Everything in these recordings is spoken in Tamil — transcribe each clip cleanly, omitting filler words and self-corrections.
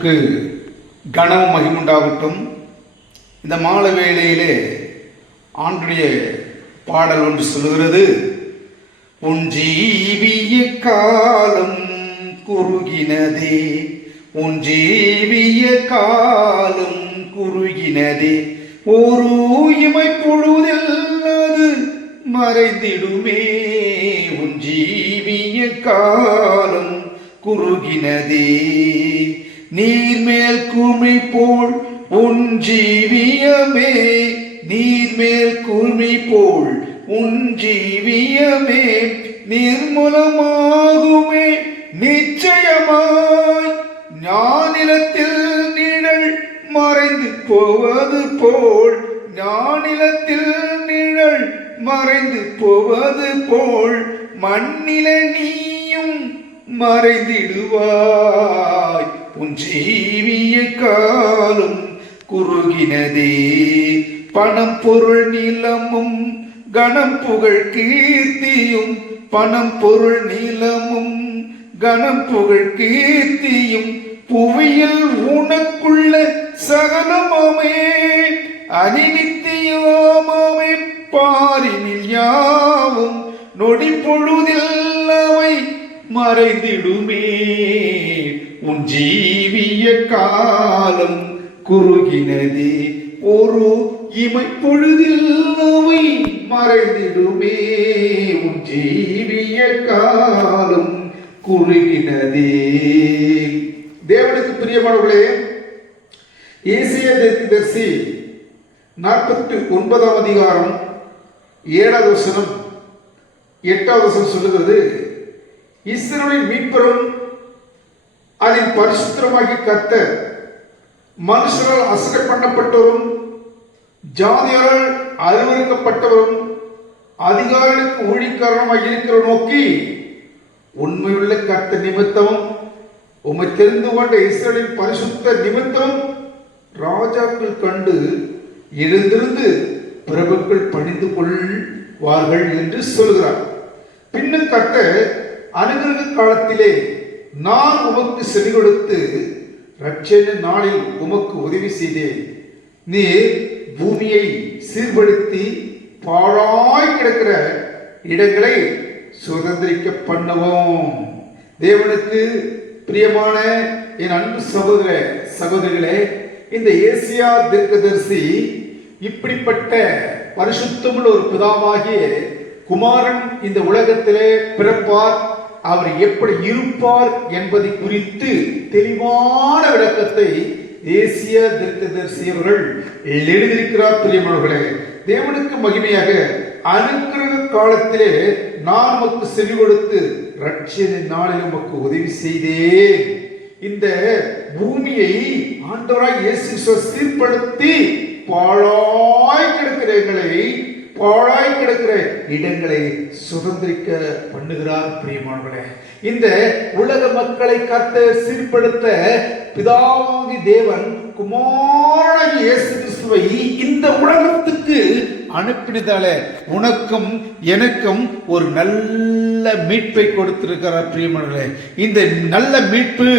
பரிசுத்தமுக்கு கனமும் மகிமுண்டாகட்டும். இந்த மாலை வேளையிலே ஆண்டுடைய பாடல் ஒன்று சொல்லுகிறது, உன் ஜீவிய காலம் குறுகினதே, உன் ஜீவிய காலம் குறுகினதே, ஒரு இமை பொழுதில் அது மறைந்திடுமே, உன் ஜீவிய காலம் குறுகினதே. நீர்மேல் குமி போல் உன் ஜீவியமே, நீர்மேல் குமி போல் உன் ஜீவியமே நிர்மூலமாகுமே நிச்சயமாய். ஞானிலத்தில் நிழல் மறைந்து போவது போல், ஞானிலத்தில் நிழல் மறைந்து போவது போல் மண்ணில நீயும் மறைந்திடுவாய், உன் ஜீவிய காலம் குறுகினதே. பணம் பொருள் நிலமும் கணம் புகழ் கீர்த்தியும், பணம் பொருள் நிலமும் கணம் புகழ் கீர்த்தியும் புவியில் உனக்குள்ள சகலமாமே அனிநித்தியமாமே பாரினில் யாவும் நொடி பொழுதில் அவை மறைந்திடுமே, உன் ஜீவிய காலம் குறுகினதே, ஒரு இமை பொழுதில் அவை மறைந்திடுமே, உன் ஜீவிய காலம் குறுகினதே. தேவனுக்கு பிரியமானவர்களே, ஏசாயா தீர்க்கதரிசி 49 அதிகாரம் 7வது வசனம் 8வது வசனம் சொல்லுகிறது, இஸ்ரவேலின் மீட்பரும் அதன் பரிசுத்தருமாகிய கர்த்தர் மனுஷரால் அசட்டை பண்ணப்பட்டவரும் ஜாதியால் அருவருக்கப்பட்டவரும் அதிகாரிகளுக்கு ஊழியக்காரமாக இருக்கிற நோக்கி, உண்மையுள்ள கர்த்தர் நிமித்தமும் உம்மை தெரிந்து கொண்ட இஸ்ரவேலின் பரிசுத்த நிமித்தம் ராஜாக்கள் கண்டு எழுந்திருந்து பிரபுக்கள் பணிந்து கொள்வார்கள் என்று சொல்கிறார். பின்னும் கர்த்தர் அனுகிரக காலத்திலே நான் உமக்கு செவி கொடுத்து ரட்சண நாளில் உமக்கு உதவி செய்தேன். நீ பூமியை சீர்படுத்தி பாழாய் கிடக்கிற இடங்களை சுதந்திரிக்க பண்ணுவோம். தேவனுக்கு பிரியமான என் அன்பு சகோதர சகோதரிகளே, இந்த ஏசாயா தீர்க்கதரிசி இப்படிப்பட்ட பரிசுத்தமுள்ள ஒரு பிதாவாகிய குமாரன் இந்த உலகத்திலே பிறப்பார், அவர் எப்படி இருப்பார் என்பதை குறித்து தெளிவான விளக்கத்தை ஏசாயா தீர்க்கதரிசி அவர்கள் எழுதியிருக்கிறார். பிரியமானவர்களே, தேவனுக்கு மகிமையாக அனுக்கிரக காலத்திலே நான் உமக்கு செவி கொடுத்து ரட்சண நாளில் உமக்கு உதவி செய்தேன். இந்த பூமியை ஆண்டவராய் இயேசு சீர்படுத்தி பாழாய் கிடக்கிற இடங்களை சுதந்திரிக்க பண்ணுகிறார். பிரியமானவர்களே, இந்த உலக மக்களை கர்த்தர் சீர்படுத்த பிதாவாகி தேவன் குமாரனாகிய இயேசு கிறிஸ்துவை இந்த உலகத்துக்கு அனுப்பினதால உனக்கும் எனக்கும் ஒரு நல்ல மீட்பை கொடுத்திருக்கிறார். பிரியமானவர்களே, இந்த நல்ல மீட்பு,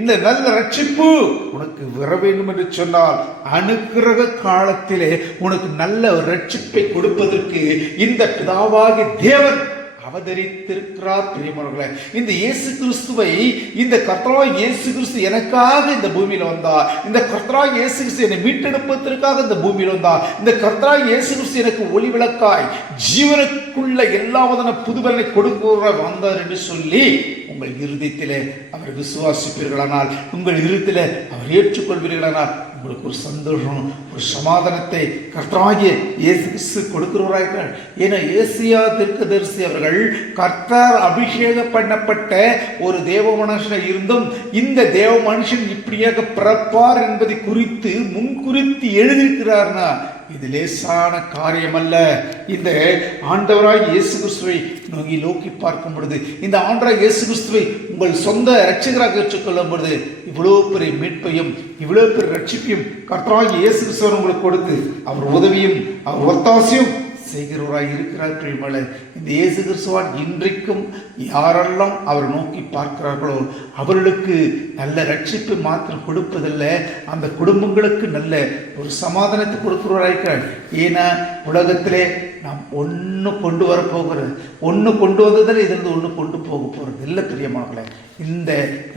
இந்த நல்ல ரட்சிப்பு உனக்கு வர வேண்டும் என்று சொன்னால் அனுக்கிரக காலத்திலே உனக்கு நல்ல ரட்சிப்பை கொடுப்பதற்கு இந்த பிதாவாகி தேவன் அவதரித்திருக்கிறார். பிரியமானவர்களே, இந்த இயேசு கிறிஸ்துவை, இந்த கர்த்தராகிய இயேசு கிறிஸ்து எனக்காக இந்த பூமியில வந்தார், இந்த கர்த்தராகிய இயேசு கிறிஸ்து என்னை மீட்டெடுப்பதற்காக இந்த பூமியில் வந்தார், இந்த கர்த்தராகிய இயேசு கிறிஸ்து எனக்கு ஒளி விளக்காய் ஜீவனுக்குள்ள எல்லாவதான புதுவனை கொடுக்க வந்தார் என்று சொல்லி உங்கள் இருதயத்திலே அவர் விசுவாசிப்பீர்களானால், உங்கள் இருதயத்திலே அவர் ஏற்றுக்கொள்வீர்களானால் உங்களுக்கு ஒரு சந்தோஷம், ஒரு சமாதானத்தை கர்த்தராகிய இயேசு கிறிஸ்து கொடுக்கிறவராயிருக்கிறார். ஏன்னா ஏசாயா தீர்க்கதரிசி அவர்கள் கர்த்தர் அபிஷேகம் பண்ணப்பட்ட ஒரு தேவ மனுஷனாக இருந்தும் இந்த தேவ மனுஷன் இப்படியாக பிறப்பார் என்பதை குறித்து முன்குறித்து எழுதியிருக்கிறார்னா இது லேசான காரியம் அல்ல. இந்த ஆண்டவராய் இயேசு கிறிஸ்துவை நோக்கி பார்க்கும் பொழுது, இந்த ஆண்டவராய் இயேசு கிறிஸ்துவை உங்கள் சொந்த இரட்சகராக ஏற்றுக்கொள்ளும் பொழுது இவ்வளவு பெரிய மீட்பையும் இவ்வளவு பெரிய ரட்சிப்பையும் கர்த்தராகிய இயேசு கிறிஸ்துவை உங்களுக்கு கொடுத்து அவர் உதவியும் அவர் ஒத்தாசையும் செய்கிறவராய் இருக்கிறார் பிரியமளே. இந்த இயேசு கிறிஸ்துவான் இன்றைக்கும் யாரெல்லாம் அவர் நோக்கி பார்க்கிறார்களோ அவர்களுக்கு நல்ல ரட்சிப்பு மாத்திரம் கொடுப்பதில்லை, அந்த குடும்பங்களுக்கு நல்ல ஒரு சமாதானத்தை கொடுக்கிறவராயிருக்கிறார். ஏன்னா உலகத்திலே நாம் ஒன்று கொண்டு வர போகிறது, ஒன்று கொண்டு வந்ததில் இதிலிருந்து ஒன்று கொண்டு போக போகிறது இல்லை பிரியமானவர்களே. இந்த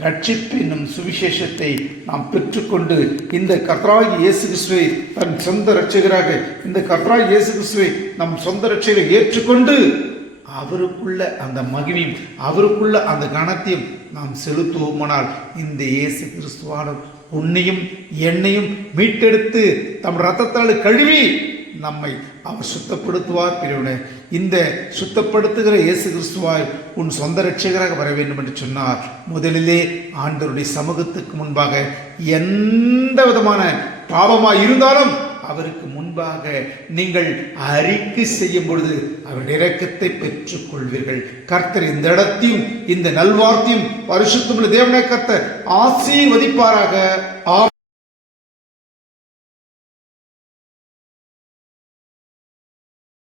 ரட்சிப்பின் சுவிசேஷத்தை நாம் பெற்றுக்கொண்டு இந்த கர்த்தராகிய இயேசு கிறிஸ்துவை தன் சொந்த ரட்சகராக, இந்த கர்த்தராகிய இயேசு கிறிஸ்துவை நம் சொந்த ரட்சகரை ஏற்றுக்கொண்டு அவருக்குள்ள அந்த மகிமையும் அவருக்குள்ள அந்த கனத்தையும் நாம் செலுத்துவோமானால் இந்த இயேசு கிறிஸ்துவான உன்னையும் என்னையும் மீட்டெடுத்து தம் இரத்தத்தால் கழுவி நம்மை அவர் சுத்தப்படுத்துவார். பிரிவினை இந்த சுத்தப்படுத்துகிற இயேசு கிறிஸ்துவாய் உன் சொந்த ரட்சகராக வர வேண்டும் என்று சொன்னார். முதலிலே ஆண்டவருடைய சமூகத்துக்கு முன்பாக எந்த விதமான பாவமாய் இருந்தாலும் அவருக்கு முன்பாக நீங்கள் அறிக்கை செய்யும் பொழுது அவர் இரக்கத்தை பெற்றுக் கொள்வீர்கள். கர்த்தர் இந்த இடத்தையும் இந்த நல்வார்த்தையும் பரிசுத்தமுள்ள தேவனை கர்த்தர் ஆசீர்வதிப்பாராக.